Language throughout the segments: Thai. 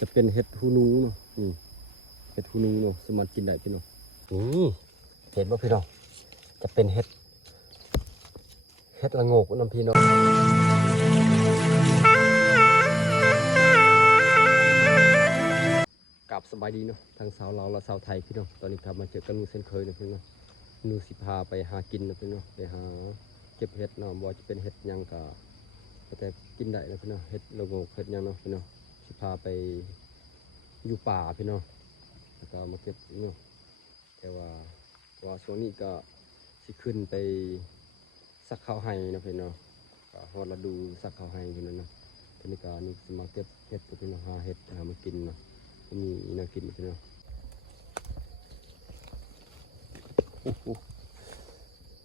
จะเป็นเห็ดหูหนูเนาะนี่เห็ดหูหนูเนาะสามารถกินได้พี่น้องนี่เห็นป่ะพี่น้องจะเป็นเห็ดละโงกน้ำพี่น้องกับสบายดีเนาะทางสาวลาวและสาวไทยพี่น้องตอนนี้ครับมาเจอกันมือเส้นเคยนะพี่น้องนูสิพาไปหากินนะพี่น้องไปหาเก็บเห็ดเนาะบ่จะเป็นเห็ดยังก็แต่กินได้นะพี่น้องเห็ดละโงกเห็ดยังเนาะพี่น้องสิพาไปอยู่ป่าพี่น้องแล้วก็มาเก็บเนาะแต่ว่าช่วงนี้ก็สิขึ้นไปสักข้าวไห้นะพี่น้องก็ฮอดฤดูสักข้าวไห้พี่น้องเนาะทีนี้ก็นี่สิมาเก็บเห็ดพี่น้องหาเห็ดหามากินเนาะมีน่ากินพี่น้อง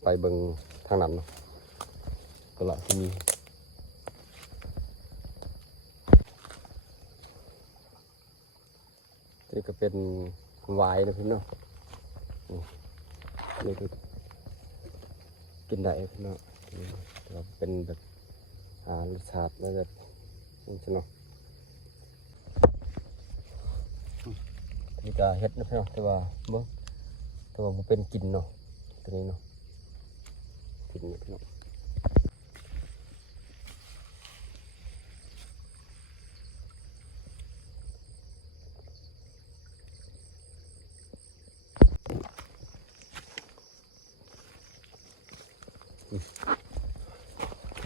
ไปเบิ่งทางนั้นเนาะก็ละที่นี่นี่ก็เป็นวายนะพี่น้องนี่ก็กินได้พี่น้องเราเป็นแบบรสชาติแล้วแบบนี่ใช่เนาะนี่ก็เห็ดนะพี่น้องแต่ว่ามันเป็นกินเนาะตัวนี้เนาะกินนี่พี่น้อง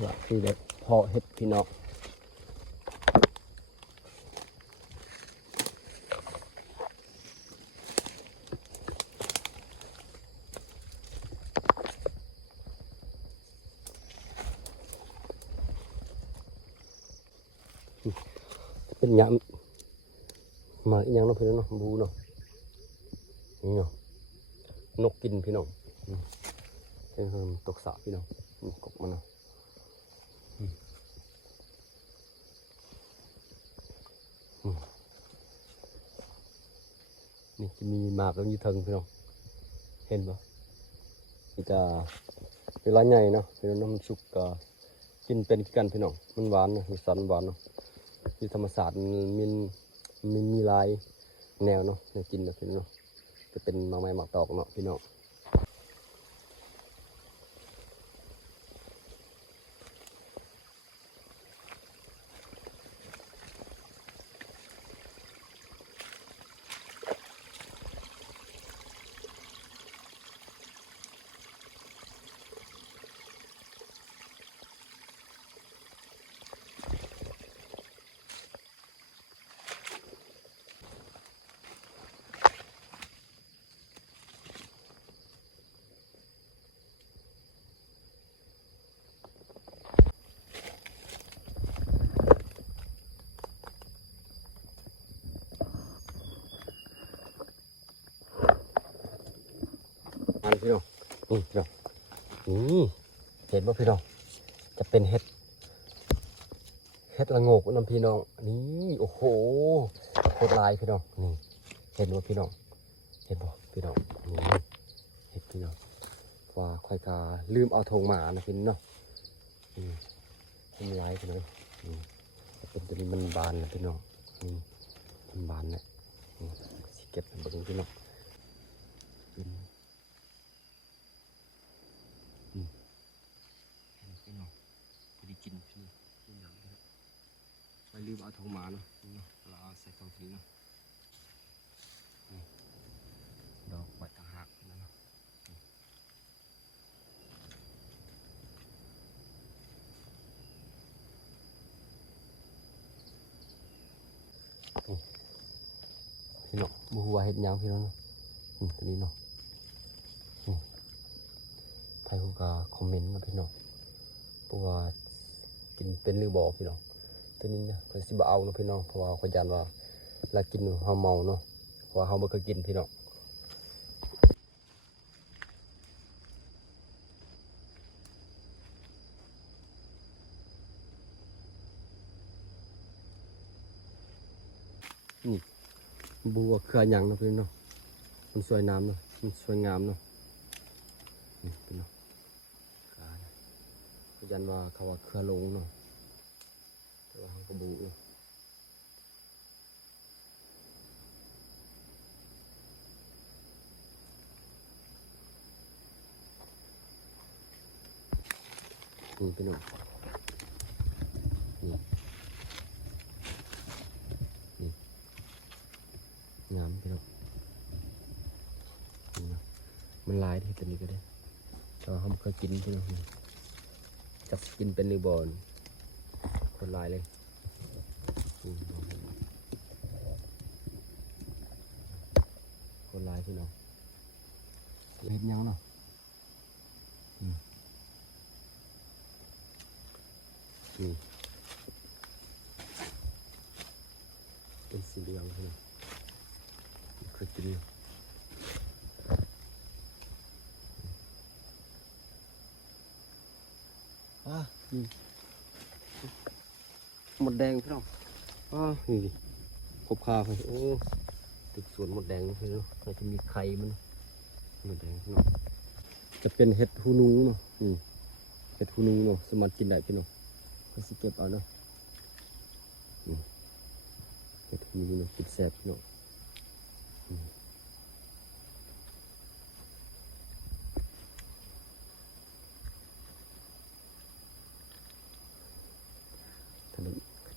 ละที่เด็ดพอเห็ดพี่น้องเป็นยำมาอีกอย่างเนาะพี่น้องเนาะบูเนาะนี่เนาะนกกินพี่น้องเป็นตกสระพี่น้องกบมันเนาะนี่จะมีหมากแล้วมีเทิงพี่น้องเห็นปะนี่จะเวลาใหญ่เนาะเวลาน้ำสุกก็กินเป็นกันพี่น้องมันหวานเนาะมีสันหวานเนาะที่ธรรมศาสตร์มีลายแนวเนาะในกินนะพี่น้องจะเป็นหมากไม้หมากตอกเนาะพี่น้องอันพี่น้องนี่พี่น้องนี่เห็นป่ะพี่น้องจะเป็นเห็ดละโงกน้ำพี่น้องนี่โอ้โหโคตรลายพี่น้องนี่เห็นป่ะพี่น้องเห็นป่ะพี่น้องนี่เห็ดพี่น้องว่าค่อยกาลืมเอาธงหมานะพี่น้องเป็นลายพี่น้องเป็นตัวนี้มันบานนะพี่น้องมันบานเนี่ยสิเก็บเป็นตัวพี่น้องพี่น้องพอดีกินพี่กินอย่างนี้ไปลืมเอาทองหมาเนาะเราเอาใส่ทองทีเนาะดอกใบต่างหากนั่นเนาะพี่น้องบูหัวเห็ดยางพี่น้องเนาะตัวนี้เนาะใครก็คอมเมนต์มาพี่น้องเพราะว่ากินเป็นหรือบ่พี่น้องตัวนี้เนี่ยเขาสิบ่เอาเนาะพี่น้องเพราะว่าเขายันว่าเวลากินเขาเมาเนาะเพราะว่าเขาไม่เคยกินพี่น้องนี่บัวเครือหยังเนาะพี่น้องมันสวยน้ำเนาะมันสวยงามเนาะนี่พี่น้องเขายันว่าเขาว่าเครือลงเนาะแต่ว่าเขาก็บู นี่พี่น้องนี่นี่งามพี่น้องนี่นะมันลายที่ตัวนี้ก็ได้แต่ว่าเขาไม่เคยกินพี่น้องจับกินเป็นนิวบอลคนลายเลยคนลายพี่น้องเห็นยังเนาะนี่เป็นสีเหลืองพี่น้องเคยกินอยู่นี่หมดแดงพี่น้องนี่พบคาไปโอ้ตึกสวนหมดแดงพี่น้องมันจะมีไข่มันหมดแดงพี่น้องจะเป็นเห็ดหูหนูเนาะเห็ดหูหนูเนาะสามารถกินได้พี่น้องก็สิเก็บเอาเนาะเห็ดหูหนูเนาะกินแซ่บพี่น้อง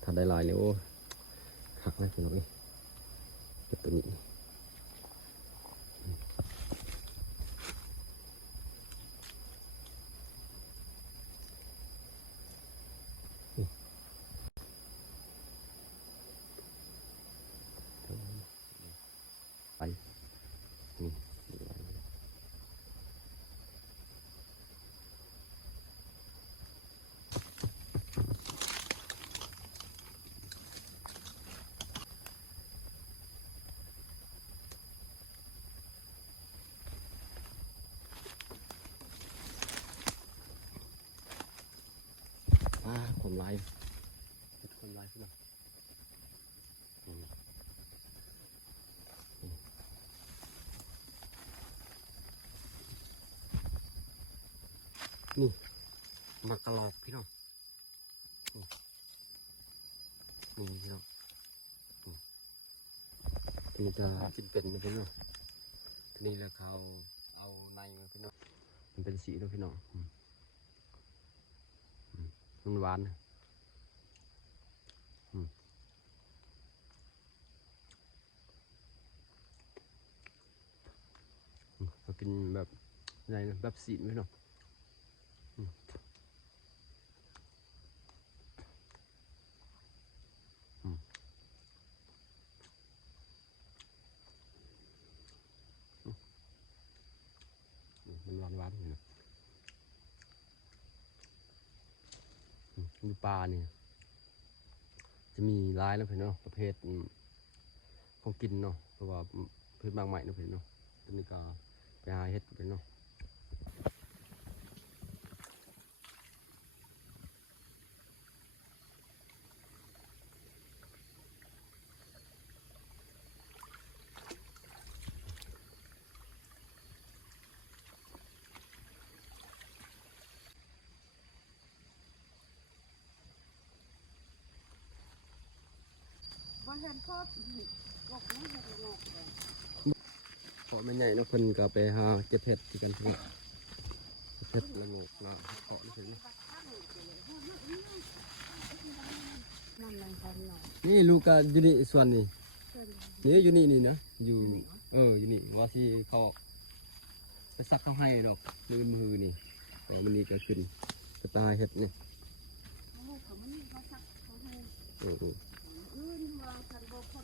ถ้าได้ลายเลยโอ้หักเลยพี่น้องเก็บตัวนี้ไปนี่ความลายความลายพี่น้องนี่มากระลอกพี่น้องนี่พี่น้องทีนี้จะกินเป็นนะพี่น้องทีนี้แล้วเขาเอาในมาพี่น้องมันเป็นสีด้วยพี่น้องมันหวานเรากินแบบอะไรนะแบบสีพี่น้องมันหวานหวานอยู่ดูปลาเนี่ยจะมีลายแล้วเพื่อนเนาะประเภทของกินเนาะเพราะว่าประเภทบางใหม่เนาะเพื่อนเนาะตอนนี้ก็ไปหาเห็ดเพื่อนเนาะว่าเห็นพ่อบอกนี่เห็นงอกเลย เพราะไม่ใหญ่เนาะเพิ่นก็ไปหาเก็บเห็ดที่กันเพื่อนเห็ดละโงกนะเกาะนี่เพื่อน นั่นมันคนหน่อย นี่ลูกก็อยู่นี่ส่วนนี้นี่อยู่นี่นะอยู่อยู่นี่ว่าที่เขาไปซักเขาให้เนาะมือนี่มันนี่ก็ขึ้นกระตายเห็ดนี่ ลูกเขาไม่มีเขาสักเขาให้ เออ อื่นมาคันบอก